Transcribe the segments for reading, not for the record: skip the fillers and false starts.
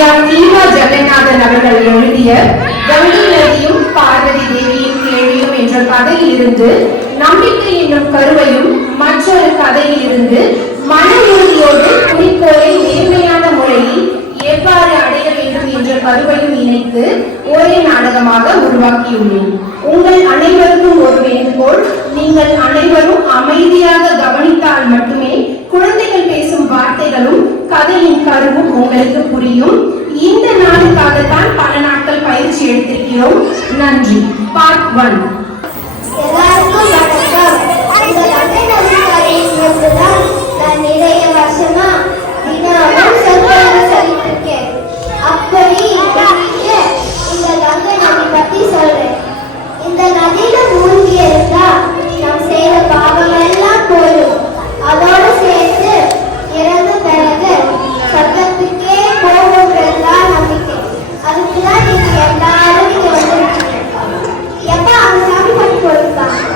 ஐயா தீவா ஜெகநாதன் அவர்கள் எழுதிய கங்கை நதியும் பார்வதி தேவியும் கேள்வியும் என்ற கதையில் இருந்து நம்பிக்கை என்னும் கருவையும் மற்றொரு கதையில் இருந்து மன உறுதியோடு குறிக்கோளை நேர்மையான முறையில் எவ்வாறு அடைய வேண்டும் என்ற கருவையும் இணைத்து ஒரே நாடகமாக உருவாக்கியுள்ளேன். உங்கள் அனைவருக்கும் ஒரு வேண்டுகோள், நீங்கள் அனைவரும் அமைதியாக கவனித்தால் மட்டுமே குழந்தைகள் பேசும் வார்த்தைகளும் கதையின் கருவும் உங்களுக்கு புரியும். இந்த நாளுக்காகத்தான் பல நாட்கள் பயிற்சி எடுத்திருக்கிறோம். நன்றி. பார்ட் 1. எல்லாருக்கும் வணக்கம். இந்த கங்கை நதி கரையிலிருந்து தான் நான் நிறைய வருஷமா தினமும் சொற்பொழிவு சொல்லிட்டு இருக்கேன். அப்படி இந்த கங்கை நதி பத்தி சொல்றேன். இந்த நதியில மூழ்கி இருந்தா நம் செய்த பாவம் எல்லாம் போயிடும். அதோடு சேர்த்து இறந்த பிறகு சொர்க்கத்துக்கே போகும்ன்றதுதான் நம்பிக்கை. அதுக்குதான் நீங்க எல்லாரும் இங்க வந்துருக்கீங்க. எப்ப அவங்க சாமி பண்ணி கொடுப்பாங்க.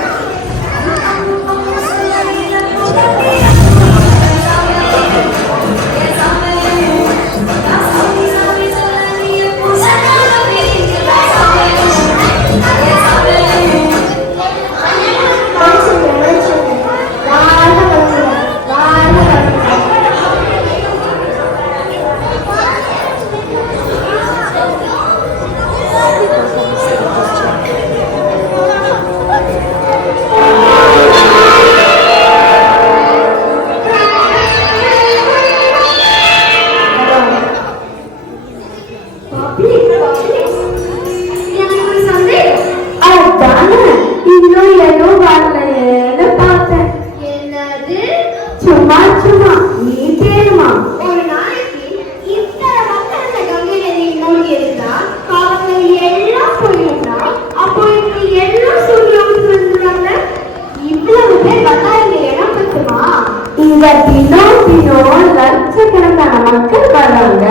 லட்சக்கணக்கான மக்கள் வர்றாங்க,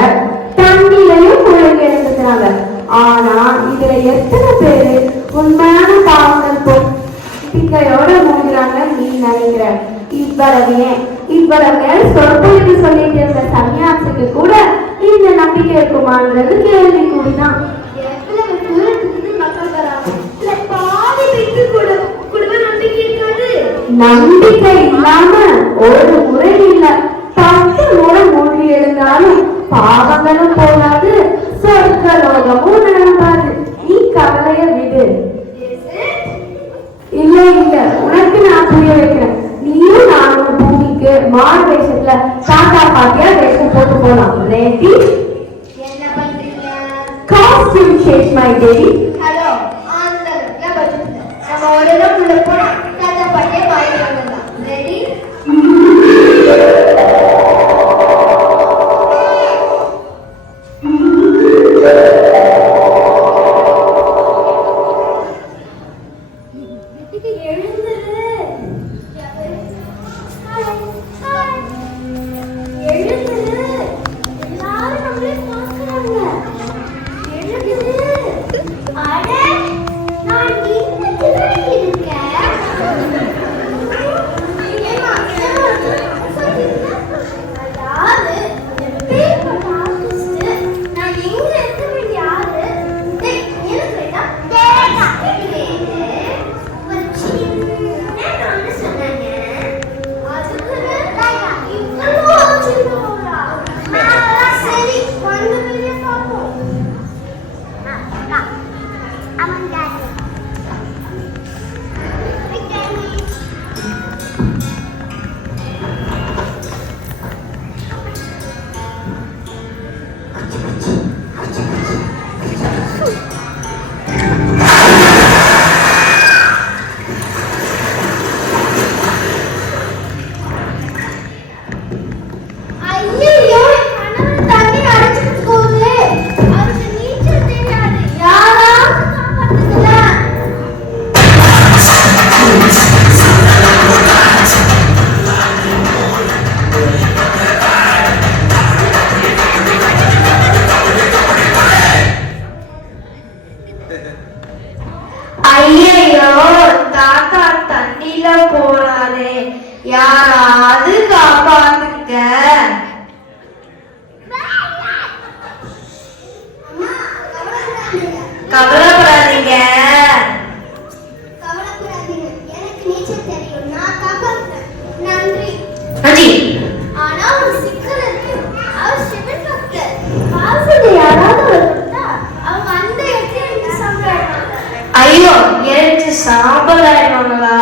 தண்ணிலையும் முழுகி எழுந்துக்கிறாங்க. ஆனா இதுல எத்தனை பேரு உண்மையான பாவங்கள் பொட்டிக்கையோட மூழ்கிறாங்க நீ நினைக்கிற? இவ்வளவு நேரம் சொற்பொழிவு சொல்லிட்டு இருந்த சன்னியாசிக்கு கூட இந்த நம்பிக்கை இருக்குமான்றது கேள்விக்குறிதான். நம்பிக்கை இல்லாம ஒரு முறை இல்ல 10 முறை மூழ்கி எழுந்தாலும் பாவங்களும் போகாது, சொர்க்கலோகமும் நடப்பாது. நீ கவலைய விடு. இல்ல உனக்கு நான் புரிய வைக்கிறேன். நீயும் நானும் பூமிக்கு மாறு வேஷத்துல தாத்தா பாட்டியா வேஷம் போட்டு போலாம். ரெடி? என்ன பண்றீங்க? Costume change my baby. Hello, அந்த நம்ம ஒரு உள்ள போனா தாத்தா பாட்டியா மாறி வரலாம். ரெடி? கவலைப்படாதீங்க. கவலைப்படாதீங்க, எனக்கு நீச்சல் தெரியும், நான் காப்பாத்துறேன். நன்றி. நன்றி. ஆனா ஒரு சிக்கல் இருக்கு. அவர் சிவில் டாக்டர். காசுல யாராவது ஒரு கொடுத்தா அவங்க அந்த இடத்துல எனக்கு சம்பளாயிடுவாங்க. ஐயோ, எனக்கு சாம்பலாயிடுவாங்களா?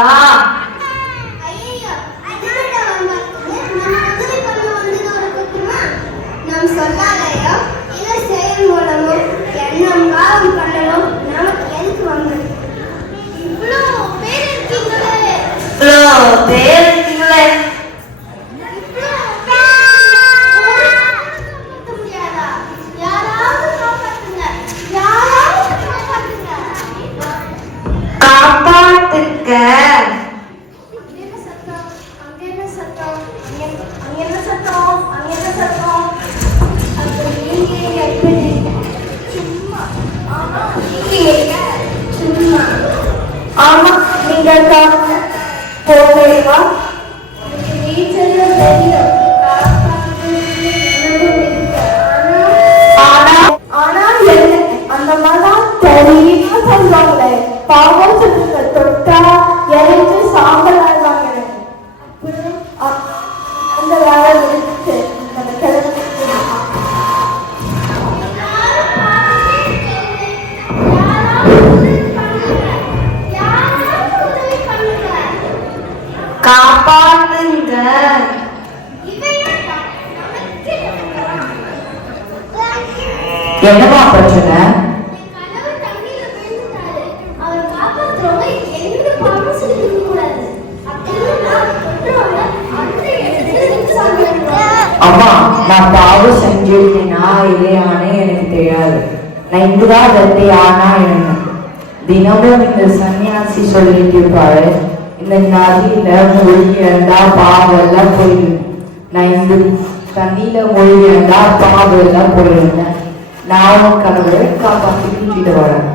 ஐயையோ, அதனால அவங்க நம்ம உதவி பண்ண வந்தது ஒரு குற்றமா? நம் சொல்லாலையோ இல்ல செயல் மூலமோ எண்ணம் பாவம் பண்ணணும் நமக்கு எதுக்கு வந்தது? இவ்வளோ பேர் இருக்கீங்களே, இவ்வளோ பேர் இருக்கீங்களே. இவ்வளோ பேர் காப்பாற்ற முடியாதா? யாராவது காப்பாத்துங்க, யாராவது காப்பாத்துங்க. காப்பாத்துக்க. அங்க என்ன சத்தம்? அங்க என்ன சத்தம்? அங்க என்ன சத்தம்? அங்க என்ன சத்தம்? அப்ப நீங்க எப்படி? சும்மா. ஆமா, நீங்க சும்மா. ஆமா, நீங்க போகலைவா? எனக்கு நீச்சலும் தெரியும், காப்பாத்துறது எனக்கும் இருக்கு. ஆனா என்ன அந்த மாதிரி தெரியமா சொல்லுவாங்களே, பாவம் சொல்லுங்க, தொட்டா இறைஞ்சு சாம்பல் ஆடுவாங்க. அந்த வேலை இருக்கு, அந்த கிழமை காப்பாத்துங்க. என்னமா பிரச்சனை? அம்மா, நான் பாவம் செஞ்சிருக்கேனா இல்லையானே எனக்கு தெரியாது. நான் இங்குதான் வெட்டி ஆனா என்ன தினமும் இந்த சன்னியாசி சொல்லிட்டு இருப்பாரு, இந்த நதியில மூழ்கி இருந்தா பாவம் எல்லாம் போயிடும். நான் இந்த தண்ணியில மூழ்கி இருந்தா பாவம் எல்லாம் போயிருந்தேன். நான் கடவுளை காப்பாற்றி கூட்டிட்டு வரேன்.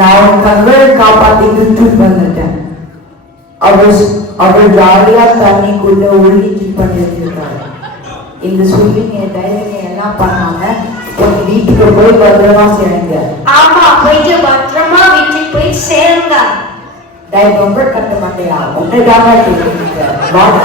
நான் கண்களை காப்பாத்திட்டு வந்துட்டேன். அவர் ஜாலியா தண்ணிக்குள்ள உருகிட்டு பண்ணிட்டு இருக்காரு. இந்த சொல்லிங்க டைரிங்க எல்லாம் பண்ணாம உங்க வீட்டுக்கு போய் பத்திரமா சேருங்க. ஆமா, போயிட்டு பத்திரமா வீட்டுக்கு போய் சேருங்க. ரொம்ப கட்ட மாட்டேயா, உன்னைக்காக கேட்குறீங்க. வாங்க.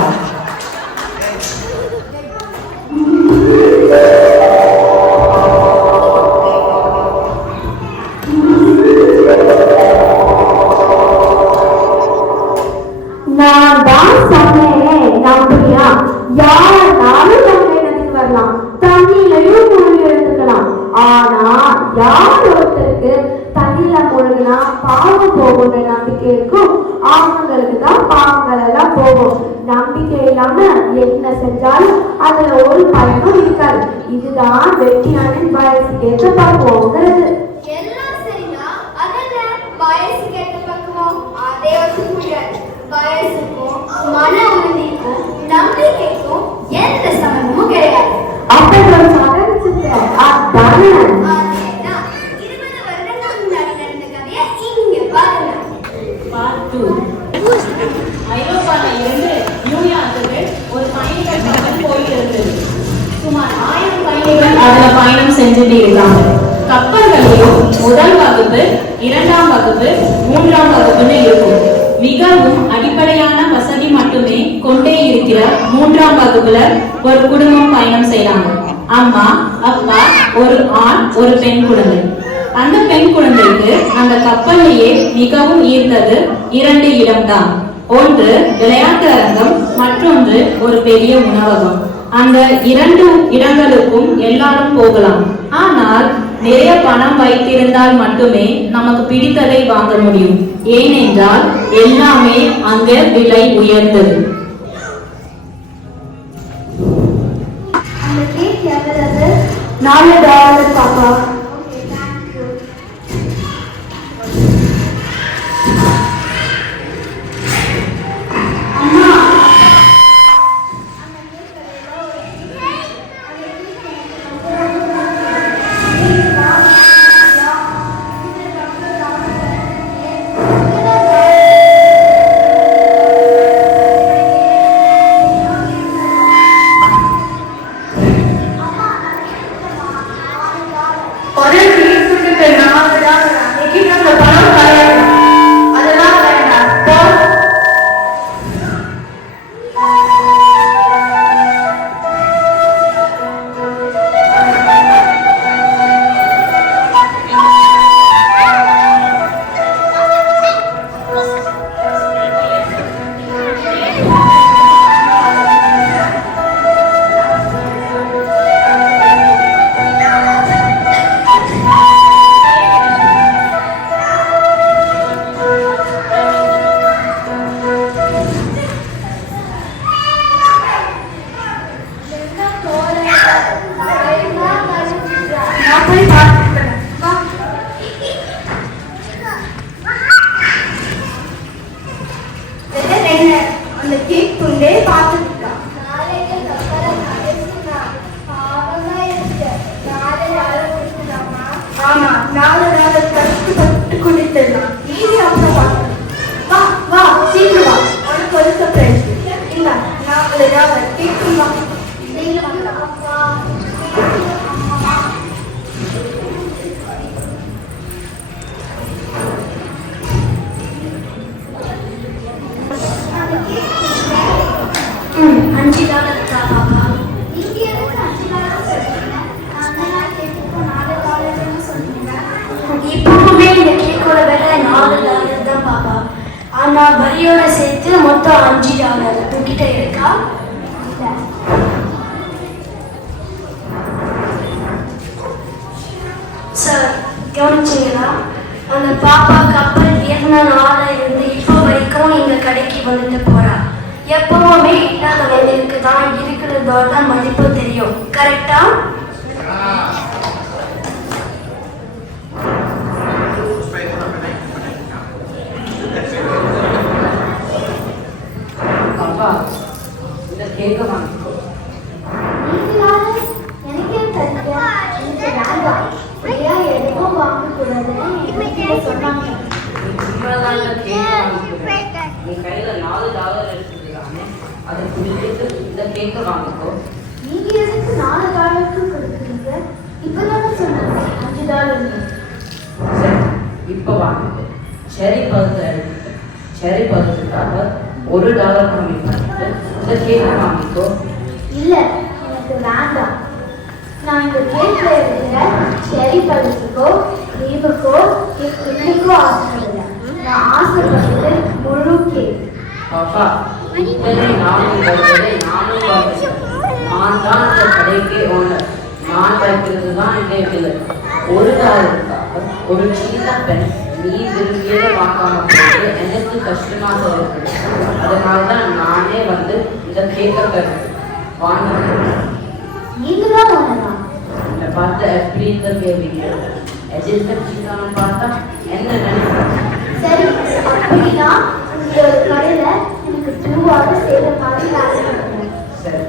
நான் தான் சொன்னேன், நம்புறியா? யாருனாலும் கங்கை நதிக்கு வரலாம், தண்ணியிலையும் மூழ்கி எடுத்துக்கலாம். ஆனா யார் ஒருத்தருக்கு தண்ணியில மூழ்கினா பாவம் போகுன்ற நம்பிக்கை இருக்கும், அவங்களுக்கு தான் பாவங்கள் எல்லாம் போகும். நம்பிக்கை இல்லாம என்ன செஞ்சாலும் அதுல ஒரு பயனும் இருக்காது. இதுதான் வெற்றியானின் வயசுக்கு ஏற்ற பக்குவங்கிறது. எல்லாம் சரினா அதென்ன வயசுக்கு ஏற்ற பக்குவம்? அதே ஒத்துக்க முடியாது. வயசுக்கும் மன உறுதிக்கும் நம்பிக்கைக்கும் எந்த சம்பந்தமும் கிடையாது. அப்படி ஒரு சாதனை அதானே. அதேதான் 20 வருடங்களுக்கு முன்னாடி நடந்த கதையை இங்க பாருங்க. ஐரோப்பால இருந்து நியூயார்க்குக்கு ஒரு பயணிகள் கப்பல் போயிருந்தது. சுமார் 1000 பயணிகள் அதுல பயணம் செஞ்சுட்டு இருக்காங்க. கப்பல்களிலும் முதல் வகுப்பு, 2ஆம் வகுப்பு, 3ஆம் வகுப்புன்னு இருக்கும். மிகவும் அடிப்படையான வசதி மட்டுமே கொண்டே இருக்கிற 3ஆம் வகுப்புல ஒரு குடும்பம் பயணம் செய்யறாங்க. அம்மா, அப்பா, ஒரு ஆண், ஒரு பெண் குழந்தை. அந்த பெண் குழந்தைக்கு அந்த கப்பல்லையே மிகவும் ஈர்த்தது 2 இடம்தான். ஒன்று விளையாட்டு அரங்கம், மற்றொன்று ஒரு பெரிய உணவகம். அந்த 2 இடங்களுக்கும் எல்லாரும் போகலாம். ஆனால் நிறைய பணம் வைத்திருந்தால் மட்டுமே நமக்கு பிடித்ததை வாங்க முடியும். ஏனென்றால் எல்லாமே அங்க விலை உயர்ந்தது. அந்த கேக் எவ்வளவு? $4 பாப்பா. Okay thank you. அம்மா ஒரு பீஸுக்கு $4 என்கிட்ட அந்த பணம் கிடையாது. அதெல்லாம் வேண்டாம். போ. நான் போய் பார்த்துக்கிறேன். வா. அந்த கேக் துண்டே பார்த்துருக்கா. நாளைக்கு கப்பலை கடைசினா பாவமா இருக்கு. $4 கொடுக்கலாமா? ஆமா, $4 கஷ்டப்பட்டு குடித்தலாம். ஈஸி அப்புறம் பார்க்கலாம். வா வா, சீக்கிரம் வா. உனக்கு ஒரு சர்ப்ரைஸ். இல்ல, $4 கேக்கு வா. அப்பா $5 தான் பாப்பா. நீங்க எதுக்கு $5 சொல்றீங்க? நான் கேட்டுக்கு $4 சொன்னீங்க. இப்பவுமே இந்த கேக்கோட விலை $4 தான் பாப்பா. ஆனா வரியோட சேர்த்து மொத்தம் $5. உங்ககிட்ட இருக்கா? சார் கவனிச்சீங்களா? அந்த பாப்பா கப்பல் ஏறின நாள இருந்து இப்போ வரைக்கும் எங்க கடைக்கு வந்துட்டு போறா. எப்பவுமே இல்லாதவங்களுக்கு தான் இருக்கிறதோட மதிப்பு தெரியும். கரெக்டா? அப்பா இந்த கேக்க வாங்கிக்கோ. நீங்க யாரு? எனக்கே தெரியல. எனக்கு வேண்டாம். ஐயா எதுவும் வாங்கக்கூடாதுன்னு என்கிட்ட சொன்னாங்க. இவ்வளவுதான் இந்த கேக்க வாங்கிக்கோ. நீ கையில $4 எடுத்துக்கிறானே அதை குடிச்சிட்டு இந்த கேக்க வாங்கிக்கோ. நீங்க எதுக்கு $4 கொடுக்குறீங்க? இப்பதானே சொன்னாங்க $5. சரி இப்போ வாங்கிக்கோ. செரி பழத்தை எடுத்துட்டு செரி பழத்துக்காக $1 கம்மி பண்ணிட்டு இந்த கேக்க வாங்கிக்கோ. இல்ல எனக்கு வேண்டாம். நான் இந்த கேக்ல இருக்கிற செரி பழத்துக்கோ தீபக்கோ இன்னைக்கோ ஆசைப்படல. நான் ஆசைப்பட்டது முழு கேக். பாப்பா இத்தனை நானும் வருவதை நானும் பார்த்தேன். நான் தான் இந்த கடைக்கே ஓனர். நான் வைக்கிறது தான் இந்த விலை. $1 ஒரு சின்ன பெண் நீ விரும்பியதை வாங்காம போது எனக்கு கஷ்டமாக இருக்கு. அதனால தான் நானே வந்து இந்த கேக்கை வாங்க. நீங்களும் ஒண்ணுதான். என்னை பார்த்து எப்படி இந்த கேள்விங்க எதிர்கட்சிக்கான பார்த்தா என்ன நினைக்கிறேன்? சரி அப்படின்னா உங்களோட கடையில எனக்கு 2 hours செய்யற மாதிரி வேலை பண்ணுங்க. சரி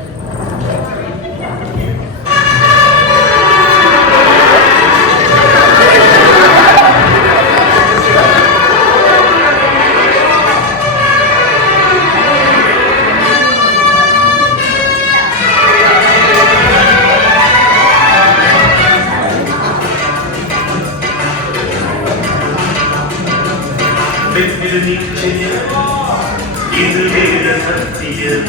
இது வேத சத்தியம்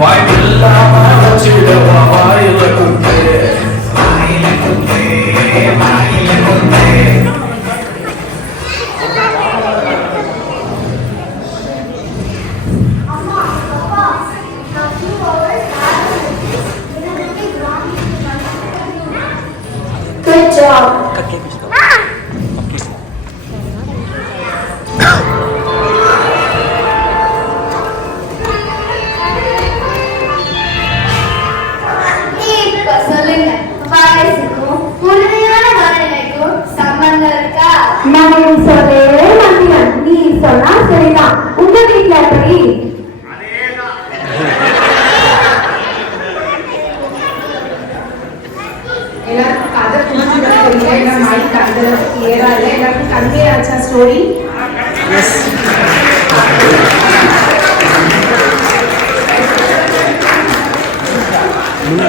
வாய்ப்பில்லாம வச்சிடவா வாயில குத்து வாயில குத்து வாயில குத்து. Good job. இப்ப சொல்லுங்க, வயசுக்கும் உண்மையான வானிலைக்கும் சம்பந்தம் இருக்கா? நான் நீ சொல்லவே மாட்டேன். நீ சொன்னா சரிதான். உங்க வீட்டுல எப்படி? எல்லாருக்கும் கதை புரிஞ்சுக்கிறீங்க? எல்லாம் மைக் அந்த கிளியரா இல்லை. எல்லாருக்கும் கன்வே ஆச்சா ஸ்டோரி?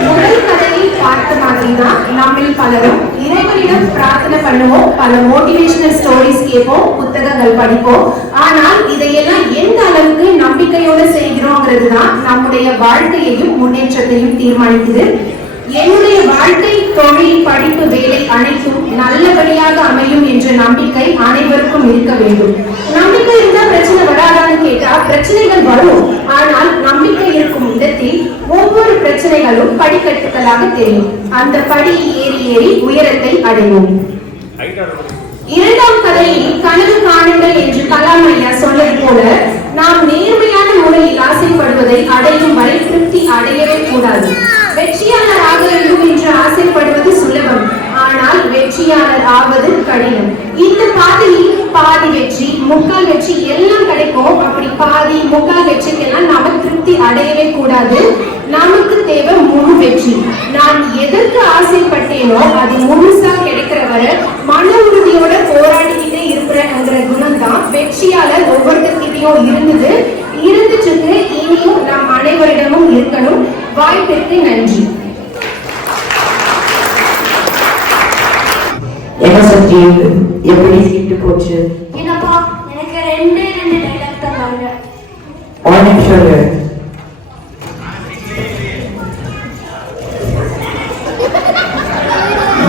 முதல் கதையை பார்த்த மாதிரி தான் நம்மில் பலரும் இறைவனிடம் பிரார்த்தனை பண்ணுவோம், பல மோட்டிவேஷனல் ஸ்டோரிஸ் கேட்போம், புத்தகங்கள் படிப்போம். ஆனால் இதையெல்லாம் எந்த அளவுக்கு நம்பிக்கையோட செய்கிறோங்கிறது தான் நம்முடைய வாழ்க்கையையும் முன்னேற்றத்தையும் தீர்மானிக்குது. என்னுடைய வாழ்க்கை, தொழில், படிப்பு, வேலை அனைத்தும் நல்லபடியாக அமையும் என்ற நம்பிக்கை அனைவருக்கும் இருக்க வேண்டும். நம்பிக்கை இருந்தா பிரச்சனை வராதான்னு கேட்டா பிரச்சனைகள் வரும். ஆனால் நம்பிக்கை இருக்கும் இடத்தில் ஒவ்வொரு பிரச்சனைகளும் படிக்கட்டுகளாக தெரியும். அந்த படி ஏறி ஏறி உயரத்தை அடைவோம். இரண்டாம் கதையில் கனவு காணுங்கள் என்று கலாம் ஐயா சொன்னது போல நாம் நேர்மையான முறையில் ஆசைப்படுவதை அடையும் வரை திருப்தி அடையவே கூடாது. வெற்றியாளராக வேண்டும் என்று ஆசைப்படுவது சுலபம், ஆனால் வெற்றியாளர் ஆவது கடினம். இந்த பாதையில் பாதி வெற்றி, முக்கால் வெற்றி எல்லாம் கிடைக்கும். அப்படி பாதி முக்கால் வெற்றிக்கெல்லாம் நாம திருப்தி அடையவே கூடாது. நமக்கு தேவை முழு வெற்றி. நான் எதற்கு ஆசைப்பட்டேனோ அது முழுசா கிடைக்கிற வரை மன உறுதியோட போராடிக்கிட்டே இருக்கிற குணம் தான் வெற்றியாளர் ஒவ்வொருத்தர்கிட்டையும் இருந்துட்டு இனியும் நாம் அனைவரிடமும் இருக்கணும். வாய்ப்பிற்கு நன்றி. என்ன சக்தி, எப்படி சீட்டு போச்சு? என்னப்பா, எனக்கு ரெண்டு டைலாக் தான் வாங்க. ஒரு நிமிஷம் இரு.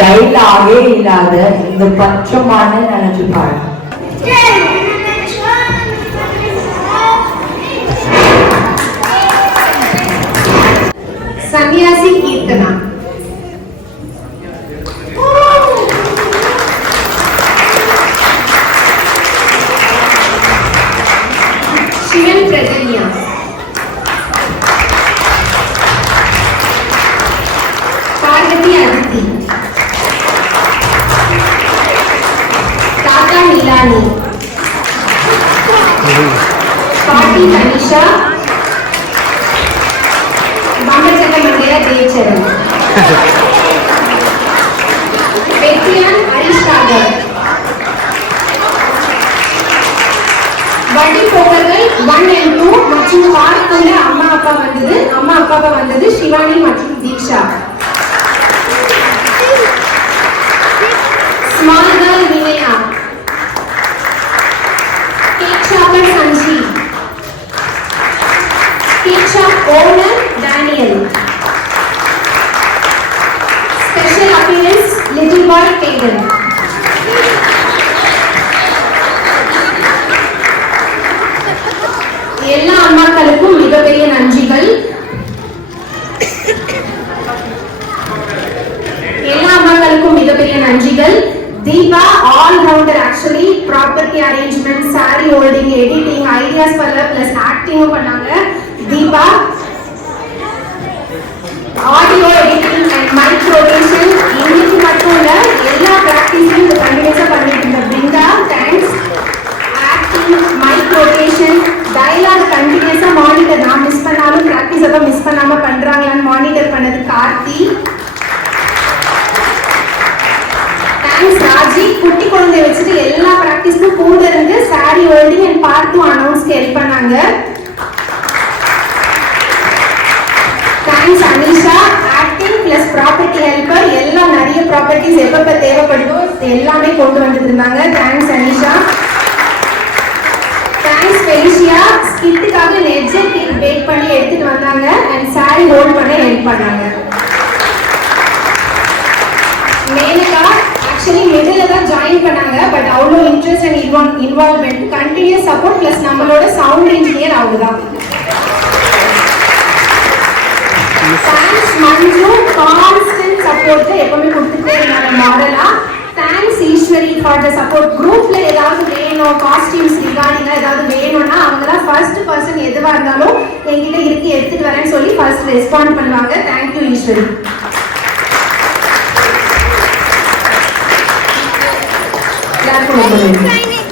டைலாகே இல்லாத இந்த பச்சமான நினைச்சு பாரு. சன்னியாசி கீர்த்தனா. சிவன் பிரதன்யா. பார்வதி அதித்தி. தாத்தா நிலானி. பாட்டி தனிஷா. மண்டச்சக்கமண்டைய தேச்சரன். வெற்றியான் ஹரிஷாகர். வண்டி போக்கர்கள் 1 and 2 மற்றும் பார்க்குள்ள அம்மா அப்பாவை வந்தது சிவானி மற்றும் Diksha. Small girl Vinaya. Cake shopper Sanji. Cake shop owner Daniel. Special appearance little boy Kayden. எல்லா அம்மாக்களுக்கும் மிகப்பெரிய நன்றிகள். Deepa all rounder, actually property arrangement, sari holding, editing, ideas பண்ணல பிளஸ் ஆக்டிங்கும் பண்ணாங்க. Deepa audio editing and mic rotation இன்னைக்கு மட்டும் இல்ல எல்லா பிராக்டிஸையும் கண்டினியூஸா பண்ணிட்டு இருந்த Brinda, thanks. Acting, mic rotation, dialogue கண்டினியூஸா மானிட்டர், நான் மிஸ் பண்ணாலும் பிராக்டிஸ் அப்ப மிஸ் பண்ணாம பண்றாங்களான்னு மானிட்டர் பண்ணது கார்த்தி. தேங்க்ஸ் ராஜி, குட்டி குழந்தைய வச்சுட்டு எல்லா பிராக்டிஸ்க்கும் கூட இருந்து சாரி ஹோல்டிங் அண்ட் பார்ட் 2 அனௌன்ஸ்க்கு ஹெல்ப் பண்ணாங்க. Thanks Anisha, acting plus property helper, எல்லாம் நிறைய ப்ராப்பர்ட்டிஸ் எப்பப்ப தேவைப்படுதோ எல்லாமே கொண்டு வந்துட்டு இருந்தாங்க. தேங்க்ஸ் அனிஷா. தேங்க்ஸ் ஃபெலிசியா ஸ்கிட்டுக்காக லெஜர் கேக் பேக் பண்ணி எடுத்துட்டு வந்தாங்க அண்ட் சாரி ஹோல்ட் பண்ண ஹெல்ப் பண்ணாங்க. மேனகா ஆக்சுவலி மிடில் தான் ஜாயின் பண்ணாங்க பட் அவ்வளோ interest and involvement continues support plus நம்மளோட சவுண்ட் இன்ஜினியர் அவங்க தான். தேங்க்ஸ் மஞ்சு கான்ஸ்டன்ட் சப்போர்ட் எப்பவுமே கொடுத்துட்டே இருந்தாங்க மாடலா. Thanks Eswari for the support. குரூப்ல ஏதாவது வேணும் காஸ்டியூம்ஸ் ரிகார்டிங்கா ஏதாவது வேணும்னா அவங்க தான் ஃபர்ஸ்ட் பர்சன் எதுவா இருந்தாலும் என்கிட்ட இருக்கு எடுத்துட்டு வரேன்னு சொல்லி ஃபர்ஸ்ட் ரெஸ்பாண்ட் பண்ணுவாங்க. தேங்க்யூ ஈஸ்வரி. எல்லாருக்கும்